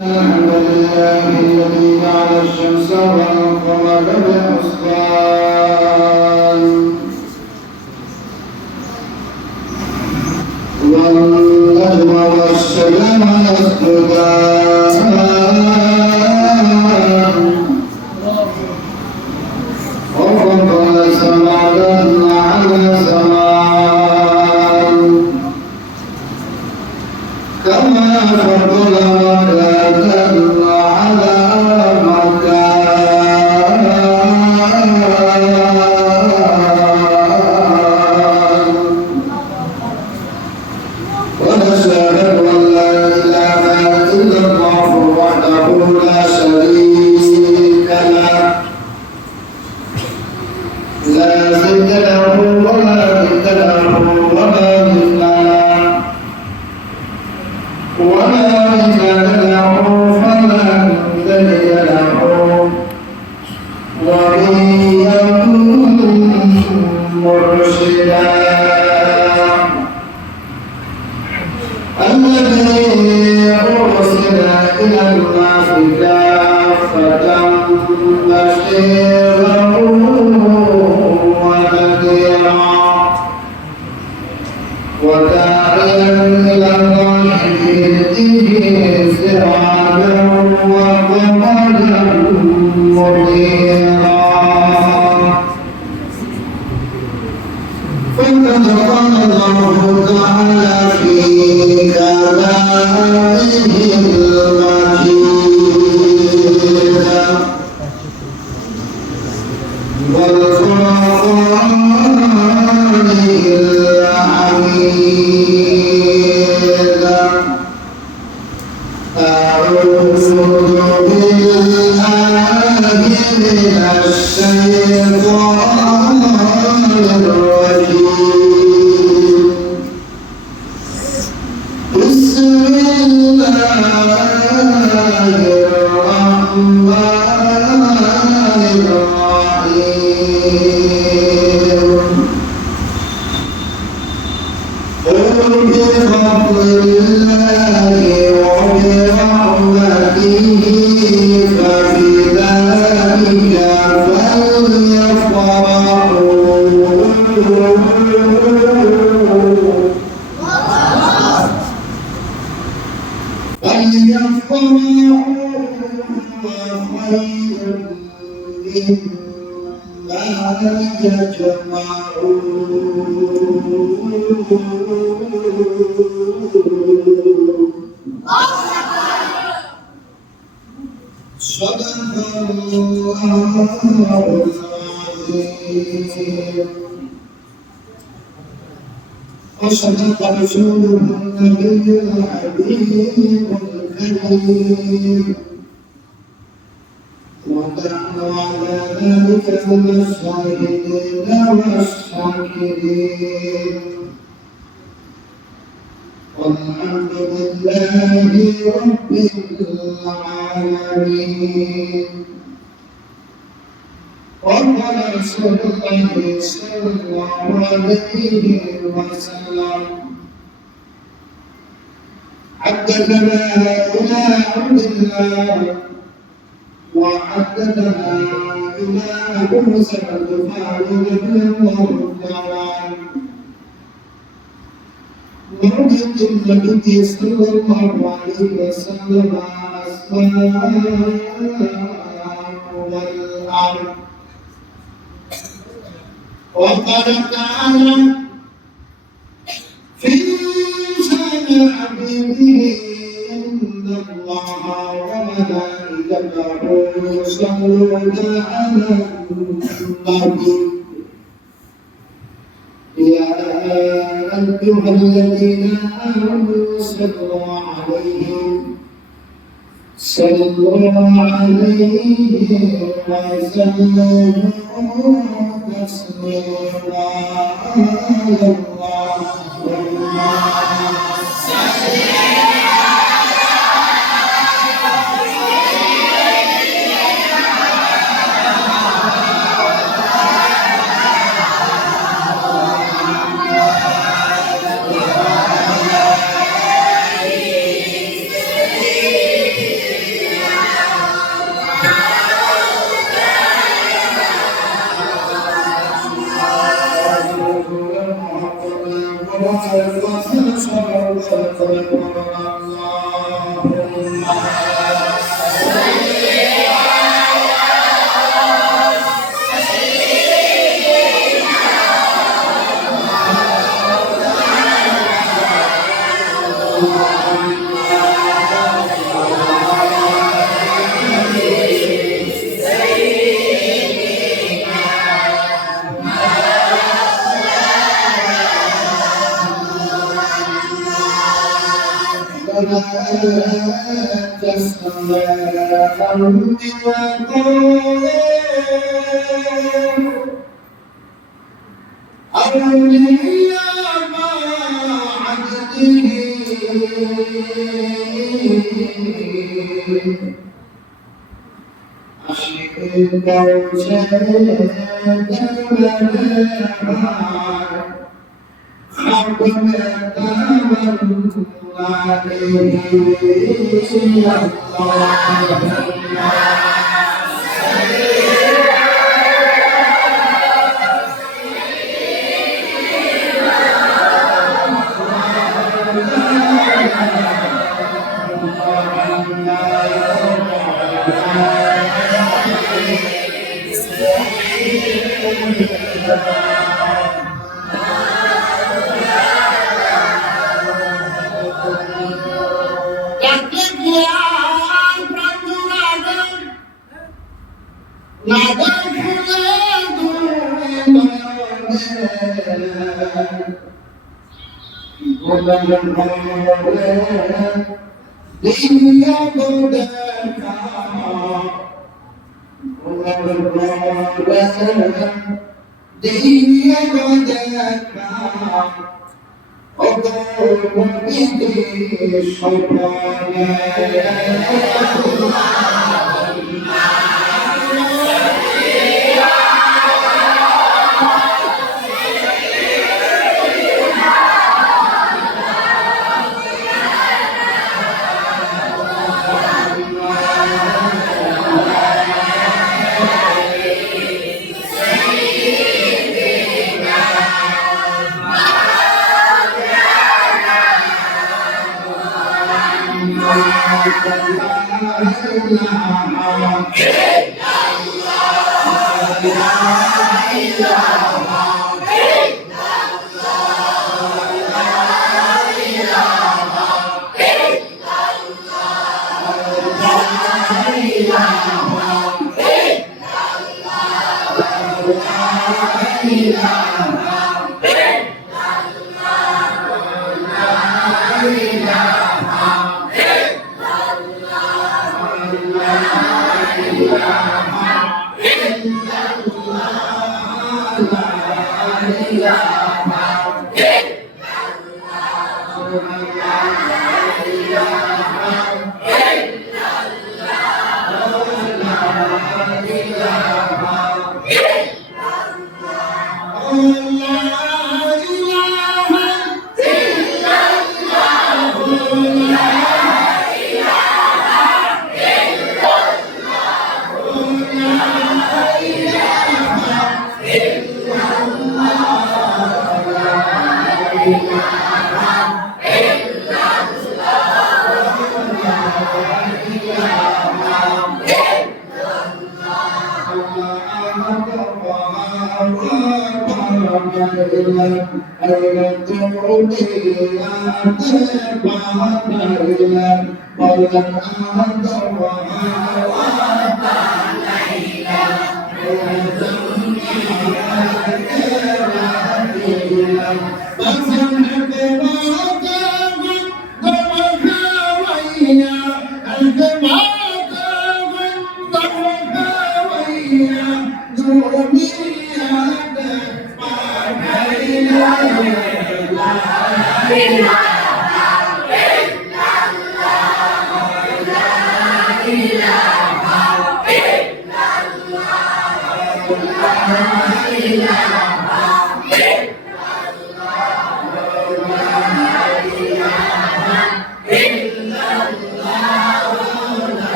الحمد لله الذي جعل الشمس والقمر بحسبان والنجم والشجر يسجدان وفضل سماء على سماء كما فضل مكان على مكان ونشهد أن لا إله إلا الله وحده لا شريك له لا ضد له ولا ند له ولا مثل له ولا مثل له فلا مثلي له وليا مرشدا الذي أرسل إلى الناس كافة بشيرا ونذيرا وداعيا إلى الله بإذنه سراجا وقمرا منيرا فقد قال الله تعالى في كلامه المجيد والقرآن الحميد أعوذ بالله من الشيطان الرجيم بسم الله الرحمن الرحيم قل بفضل الله وبرحمته فبذلك فليفرحوا خير مما يجمعون صدق الله العظيم وصدق رسوله النبي الحبيب الكريم ونحن على ذلك من الشاهدين والشاكرين والحمد لله رب العالمين. وقال رسول الله صلى الله عليه وسلم حدثنا إلى عبد الله وحدثنا إلى أبو سعد الغفاري رضي الله تعالى عنه موجود النبي صلى الله عليه وسلم السماء والأرض وقال تعالى في شأن حبيبه إن الله وملائكته يصلون على النبي يا أيها الذين آمنوا صلوا عليه وسلموا تسليما. اللهم صل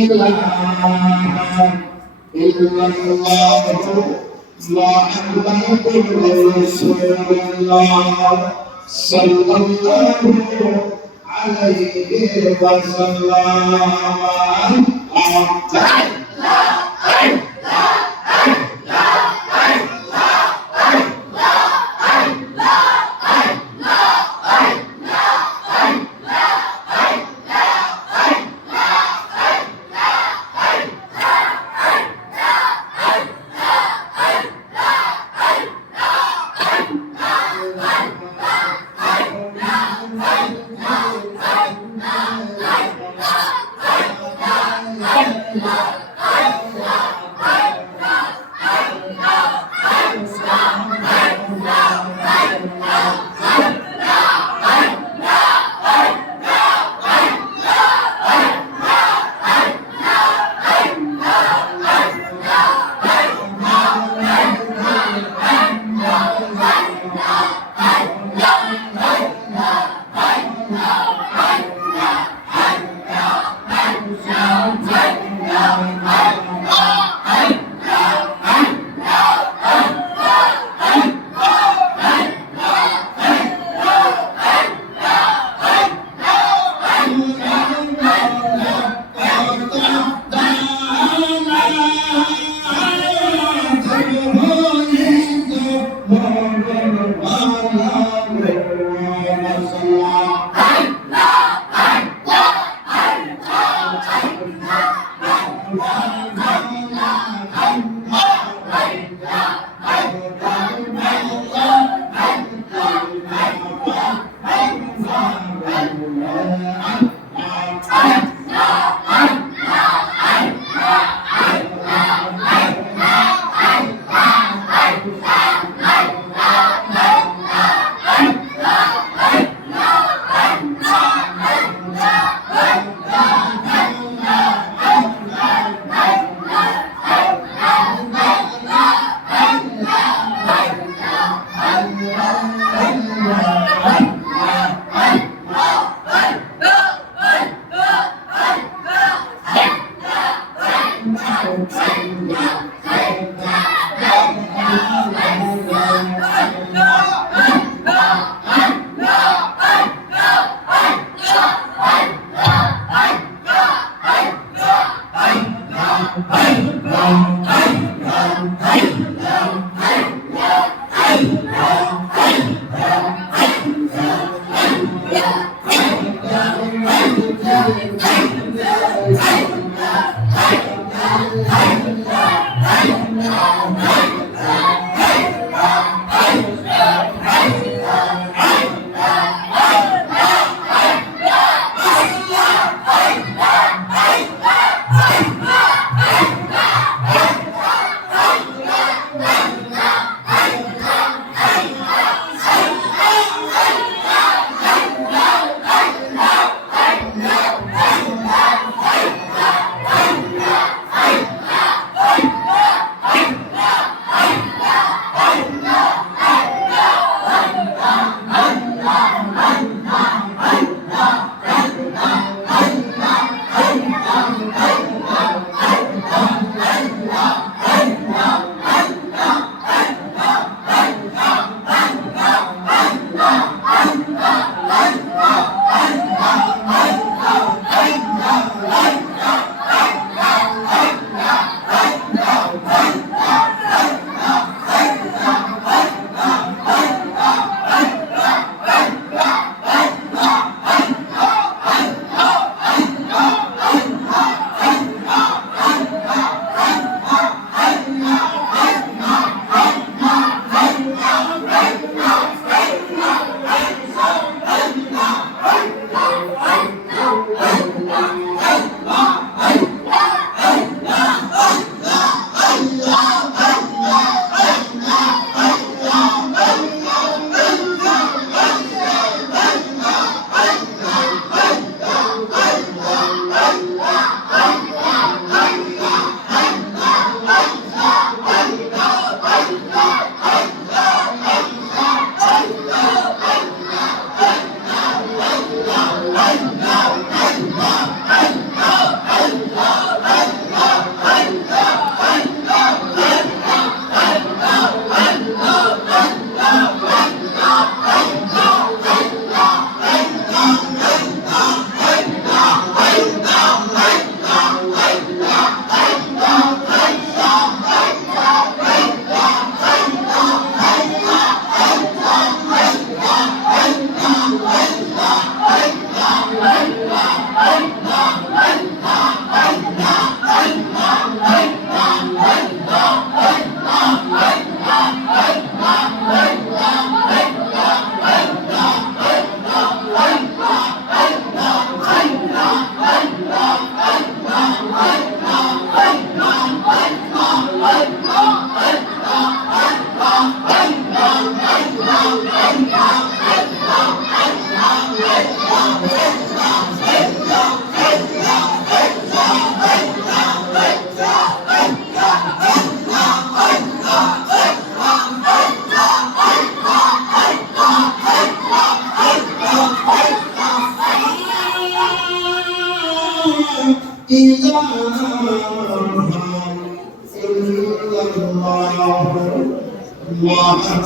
إله إلا الله محمد رسول الله صلى الله عليه وسلم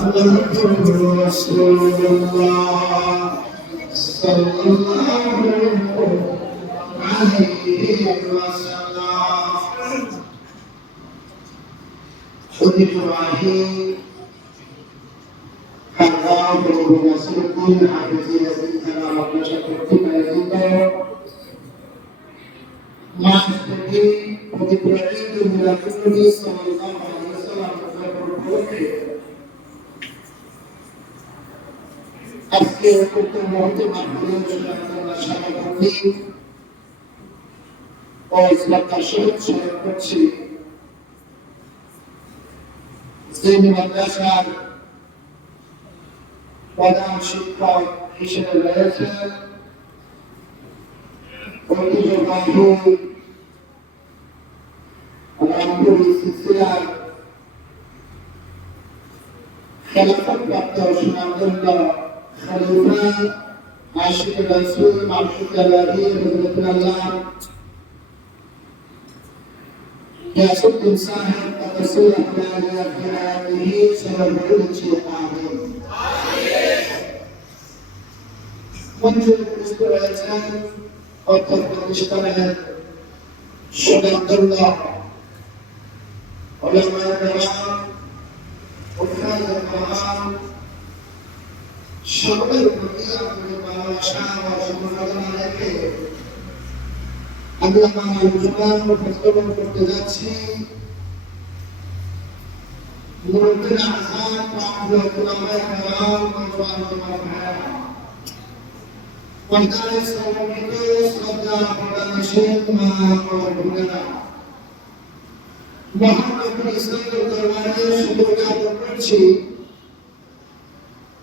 محمد رسول الله صلى الله عليه وسلم خذ إبراهيم الله ورسوله حفظنا بنا وشكرتنا لله ما استجي خذ إبراهيم من النبي صلى الله عليه وسلم আজকে করতে মুহূর্তে মাহফিলের জন্য আমরা সভাপতি ও ইসলামতার শহীদ স্মরণ করছি শ্রেণী মাদ্রাসার প্রধান শিক্ষক হিসেবে রয়েছে ঐতিহ্যবাহী রামপুর সিলসিলার খেলাফতপ্রাপ্ত সুনামধন্য খলিফা আশিক রাসূল মাহমুদ আলাহি রাদিয়াল্লাহু আনহু ইয়াসুদ্দিন সাহেব তাফসীর আহলালিয়া ফিরাতিহি সর্বগুণী আমিন মঞ্চে উপস্থিত রয়েছেন অত্র প্রতিষ্ঠানের সুনামধন্য উলামায়ে কেরাম উস্তাদে কেরাম সকলের প্রতি আপনাদের ভালোবাসা ও সম্মাননা রেখে আমি আমার আলোচনা উপস্থাপন করতে যাচ্ছি মুরব্বির আহসান উলামায়ে কেরাম পর্দায় সমবেত শ্রদ্ধা প্রদানশীল মা ও বোনেরা মহানবী ইসলামের দরবারে শুকর জ্ঞাপন করছি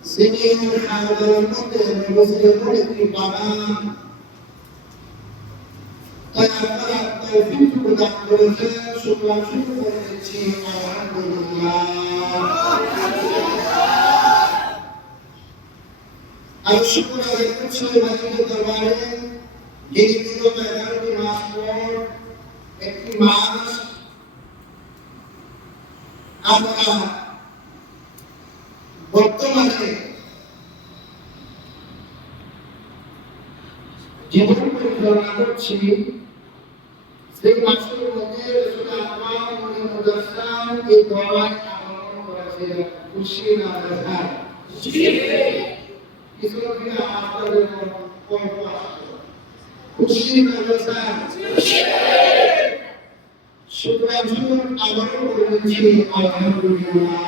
যিনি আমাদের মধ্যে নবুয়তের একটি বাগান তৈরি তৌফিক প্রদান করেছেন শুকর শুরু করে দিচ্ছি আলহামদুলিল্লাহ আর শুকর আদায় করছি মালিকের দরবারে যিনি বিগত 11টি মাস পর একটি মাস আমরা বর্তমানে জীবন পরিচালনা করছি সেই মাসের মধ্যে রাসূল আকরাম মুদাসসাম এই দোয়ায় আমল করেছে খুশি না রাজা কিছু লোক আপনাদের খুশি না রাজা সুতরাং আমল করেছি আলহামদুলিল্লাহ